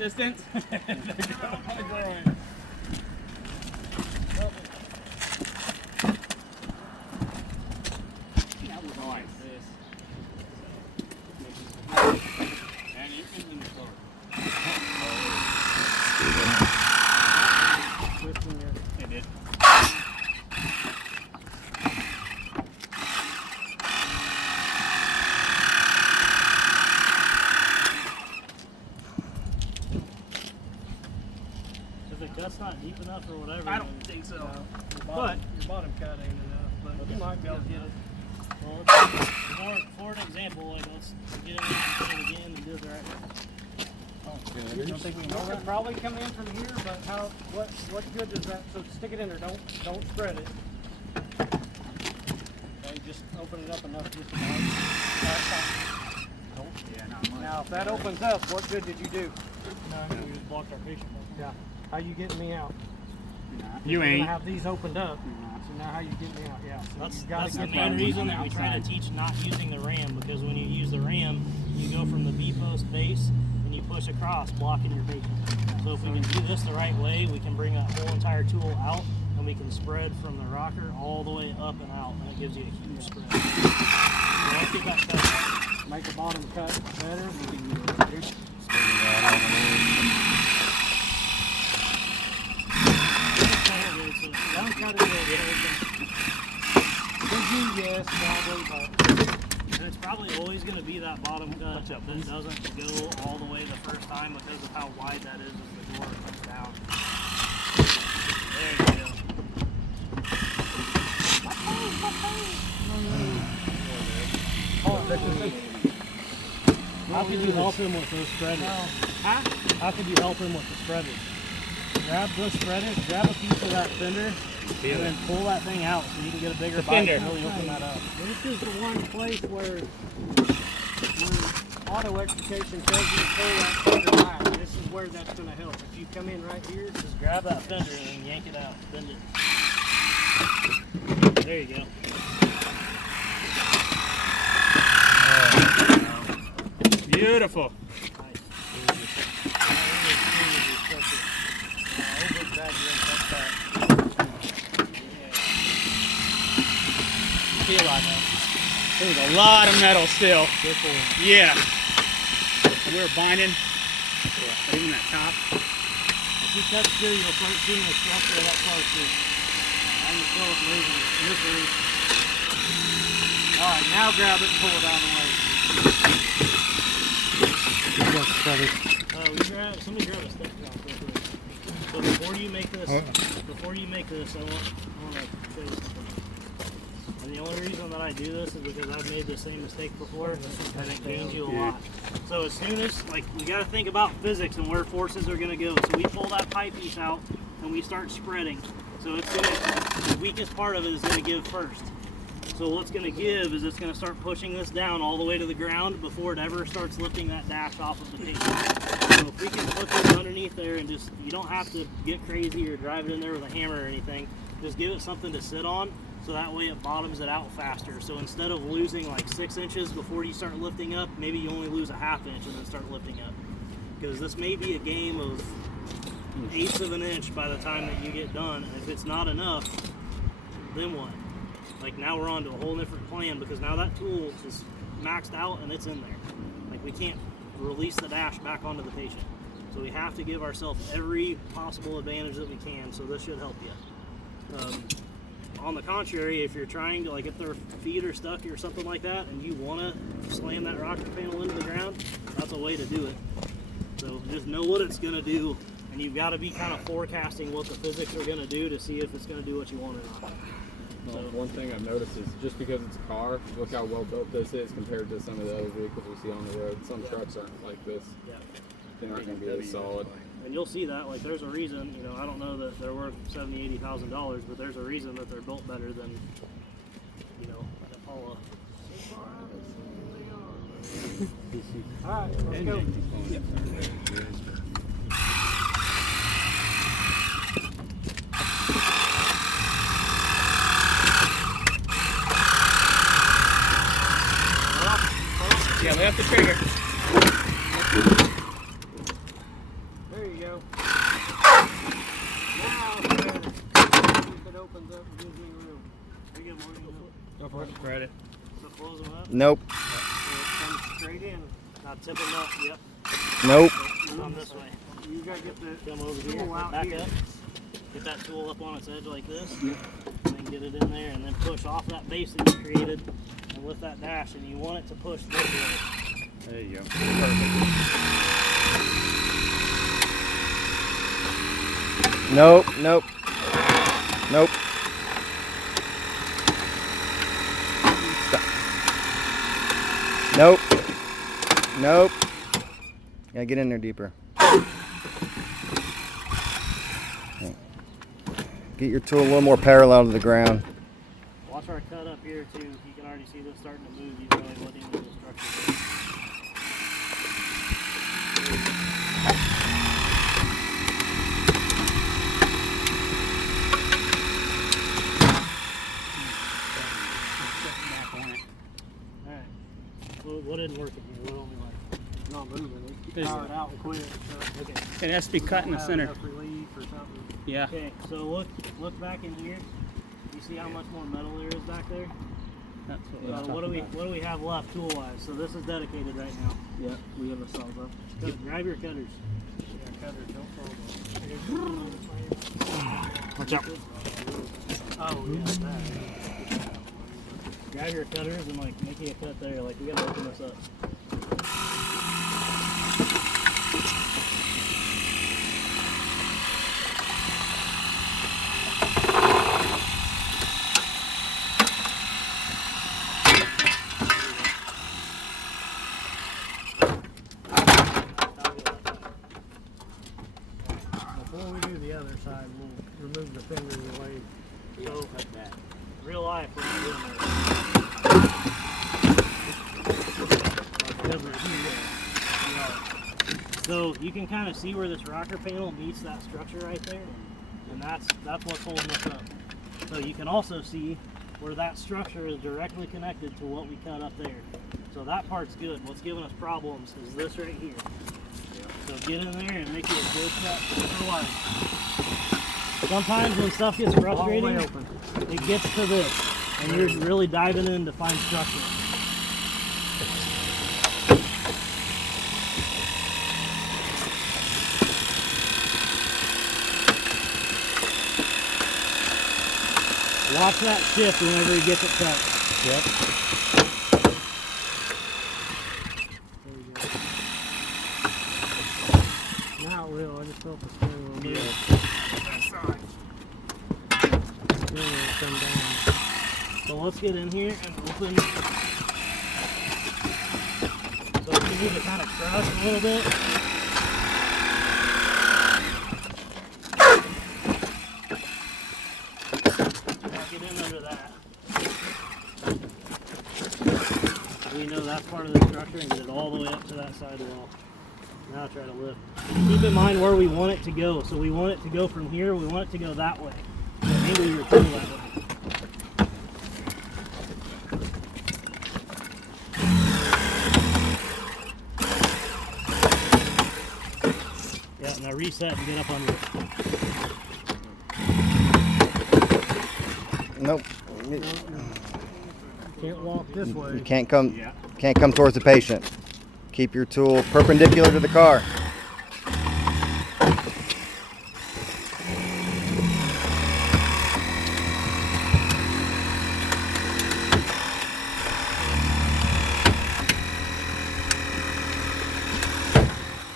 assistance. That's not deep enough or whatever. I don't think so. Your bottom cut ain't enough, but you might be able to get it. Well, for an example, like let's get in there and put it again and do it the right way. You don't think we know that? Probably come in from here, but what good does that? So stick it in there. Don't spread it. Okay, just open it up enough just to Now, if that opens up, what good did you do? No, we just blocked our patient. Yeah. How you getting me out? You ain't. Have these opened up. So now how you get me out? Yeah. So That's the main reason that we try to teach not using the ram, because when you use the ram, you go from the B-post base and you push across, blocking your patient. So if we can do this the right way, we can bring that whole entire tool out and we can spread from the rocker all the way up and out, and it gives you a huge spread. So let's get that cut. Make the bottom cut better. We can don't cut it yes, probably, but and it's probably always going to be that bottom cut that doesn't go all the way the first time because of how wide that is as the door comes down. There you go. How could you help him with those spreaders? Huh? How could you help him with the spreaders? Grab those spreaders, grab a piece of that fender, and then pull that thing out so you can get a bigger bite and really open that up. This is the one place where auto extrication tells you to pull that fender back. This is where that's going to help. If you come in right here, just grab that fender and then yank it out. Bend it. There you go. Beautiful. Feel like there's a lot of metal still. Yeah. And we're binding. Even that top. If you touch through, you'll start seeing the structure of that part too. I can feel it moving. Alright, now grab it and pull it out of the way. Somebody grab a stick off real quick. So before you make this, I want to show you something. And the only reason that I do this is because I've made the same mistake before, and it gains you a lot. So as soon as, we got to think about physics and where forces are going to go. So we pull that pipe piece out, and we start spreading. So it's going to, the weakest part of it is going to give first. So what's going to give is it's going to start pushing this down all the way to the ground before it ever starts lifting that dash off of the patient. So if we can put this underneath there and just, you don't have to get crazy or drive it in there with a hammer or anything. Just give it something to sit on, so that way it bottoms it out faster. So instead of losing like 6 inches before you start lifting up, maybe you only lose a ½ inch and then start lifting up. Because this may be a game of 1/8 of an inch by the time that you get done. And if it's not enough, then what? Like now we're on to a whole different plan, because now that tool is maxed out and it's in there. Like we can't release the dash back onto the patient. So we have to give ourselves every possible advantage that we can, so this should help you. On the contrary, if you're trying to, if their feet are stuck or something like that, and you want to slam that rocker panel into the ground, that's a way to do it. So just know what it's going to do, and you've got to be kind of forecasting what the physics are going to do to see if it's going to do what you want or not. Well, one thing I've noticed is just because it's a car, look how well built this is compared to some of the other vehicles we see on the road. Some trucks aren't like this. Yeah. They're not going to be as solid. And you'll see that, there's a reason, I don't know that they're worth $70,000, $80,000, but there's a reason that they're built better than, Impala. Alright, let's go. Yep. Yeah, we have the trigger. Go for it. Spread it. So close them up. Nope. So it comes straight in. Now tip them up. Yep. Nope. Come this way. You gotta get the Come over here. tool out Back here. up. Get that tool up on its edge like this. And then get it in there and then push off that base that you created and with that dash, and you want it to push this way. There you go. Perfect. Nope. Nope. Nope. Stop. Nope. Nope. Gotta get in there deeper. Okay. Get your tool a little more parallel to the ground. Watch our cut up here too. You can already see this starting to move even though what into the structure. What didn't work in here? What only like not moving. It There's- powered out and quit. So okay. It has to be cut in the don't have center. enough relief or something. Yeah. Okay, so look back in here. You see how much more metal there is back there? That's what I was What talking do we have left tool wise? So this is dedicated right now. Yeah, we have a saws up. Grab your cutters. Yeah, cutters don't fall. Watch out. Oh yeah, that. Grab your cutters and like make you a cut there. Like we gotta open this up. Before we do the other side, we'll remove the fingers away. So real life, we're not doing that. Because we're here. So you can kind of see where this rocker panel meets that structure right there, and that's what's holding us up. So you can also see where that structure is directly connected to what we cut up there. So that part's good. What's giving us problems is this right here. So get in there and make it a good cut for life. Sometimes when stuff gets frustrating, open. it gets to this, and you're really diving in to find structure. Watch that shift whenever he gets it cut. Yep. Now it will. I just felt the spring a little bit. Spring will come down. So let's get in here and open. So you need to kind of crush a little bit. Now get in under that. We know that's part of the structure and get it all the way up to that side wall. Now try to lift. Keep in mind where we want it to go. So we want it to go from here, we want it to go that way. Angle your tool that way. Yeah, now reset and get up under it. Nope. Can't walk this way. You can't come towards the patient. Keep your tool perpendicular to the car.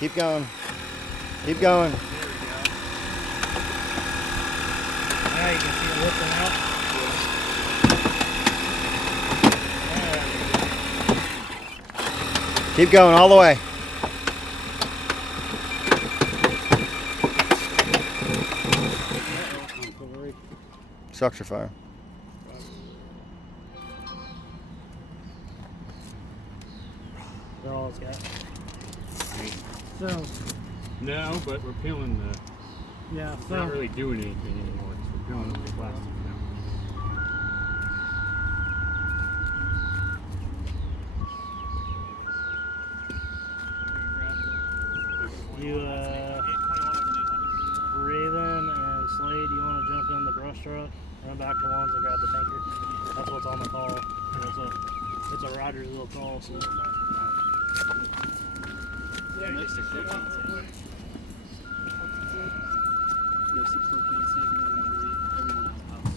Keep going. Keep going. Now you can see it lifting out. Keep going all the way. Structure fire. They're all it's got. So, No, but we're peeling the. yeah, We're not so really doing anything anymore. We're peeling the plastic now. You, Raven and Slade, you want to jump in the brush truck, run run back to ones and grab the tanker. That's what's on the call. And it's a rider's little call. So. Yeah, next to propane tank. Next to propane tank, no injury. Everyone else pops.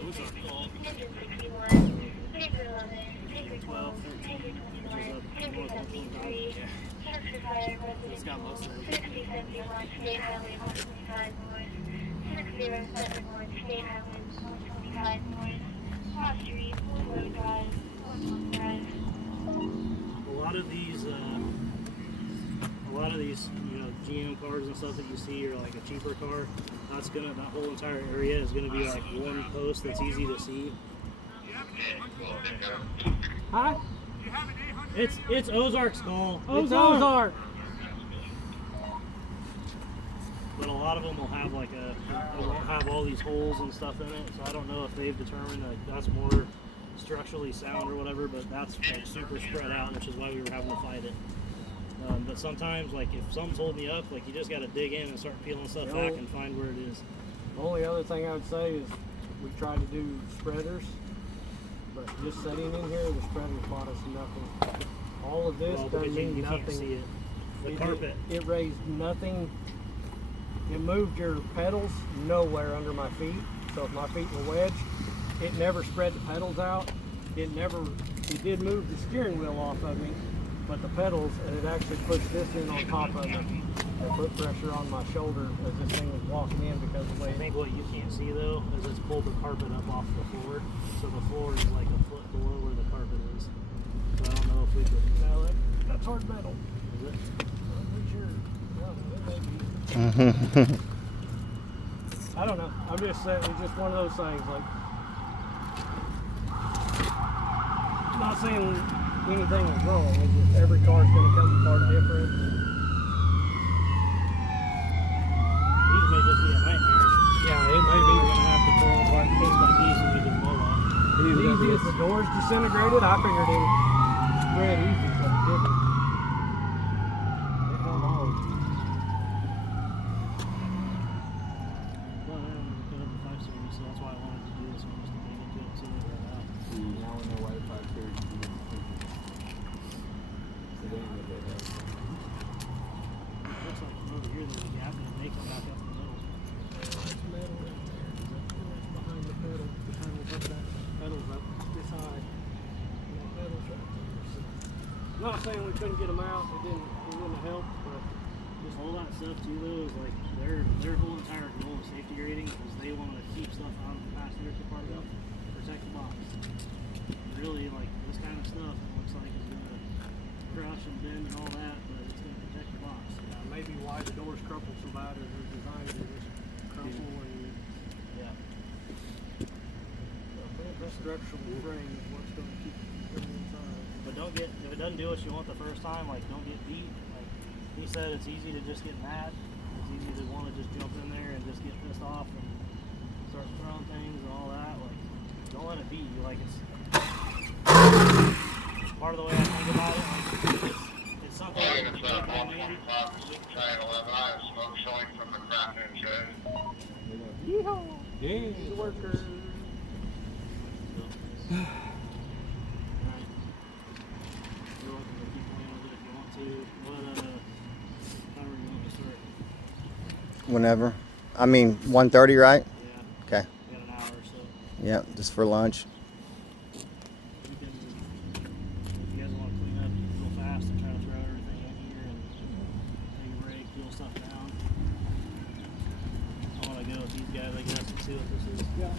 Those are called 12, 13, which is up north of 25. Yeah. It's got most of them. A lot of these, you know, GM cars and stuff that you see are like a cheaper car. That whole entire area is gonna be like one post that's easy to see. Huh? It's Ozark's call. It's Ozark. But a lot of them will have like it won't have all these holes and stuff in it. So I don't know if they've determined that that's more structurally sound or whatever, but that's like super spread out, which is why we were having to fight it. But sometimes, like if something's holding you up, like you just got to dig in and start peeling stuff back and find where it is. The only other thing I would say is we tried to do spreaders, but just sitting in here, the spreaders bought us nothing. All of this doesn't mean you nothing. Can't see it. The carpet. It raised nothing. It moved your pedals nowhere under my feet. So if my feet were wedged, it never spread the pedals out. It did move the steering wheel off of me, but the pedals, and it actually pushed this in on top of it. It put pressure on my shoulder as this thing was walking in because of the way. I think what you can't see though is it's pulled the carpet up off the floor, so the floor is like a foot below where the carpet is. So I don't know if we could. No, that's hard metal. Is it? I'm pretty sure. No, it may be. I don't know. I'm just saying, it's just one of those things. Like, I'm not saying anything is wrong. It's just every car's going to come apart different. These may just be a nightmare. Yeah, it may We're be. gonna have to pull apart piece by piece and we can blow off. Easy as the doors disintegrated. I figured it spread easy, but it didn't. It don't hold. Well, I'm looking at the 5 series, so that's why I wanted to do this one, just to dig into it and see what they're at. Now we know why the 5 series is so they ain't gonna get that. It looks like from over here there's a gap and it may come back up the middle. It's metal right there. It's behind the pedal. The pedal's up that. Pedal's up this high. And that pedal's right there. So, I'm not saying we couldn't get them out. It wouldn't have helped, but Just all that stuff too though is like their whole entire goal of safety grading is they want to keep stuff out of the passenger compartment, protect the box. Really, like this kind of stuff, it looks like it's gonna crush and bend and all that, but it's gonna protect the box. maybe why the doors crumple so bad is they're designed to just crumple and Yeah. the structural frame is what's going to keep them inside. But if it doesn't do what you want the first time, like don't get beat. Like he said, it's easy to just get mad. It's easy to want to just jump in there and just get pissed off and start throwing things and all that. Like don't let it beat you. Like it's part of the way I think about it. Like, it's something that you can do. Smoke showing from the crack shed. Yeehaw! Yeah. Workers. Alright. You're welcome to keep playing with it if you want to. What timer do you want to start? Whenever. I mean, 1:30, right? Yeah. Okay. We got an hour or so. Yeah, just for lunch. We can, if you guys want to clean up real fast and try to throw everything in here and take a break, cool stuff down. I want to go with these guys, I guess, and see what this is. Yeah.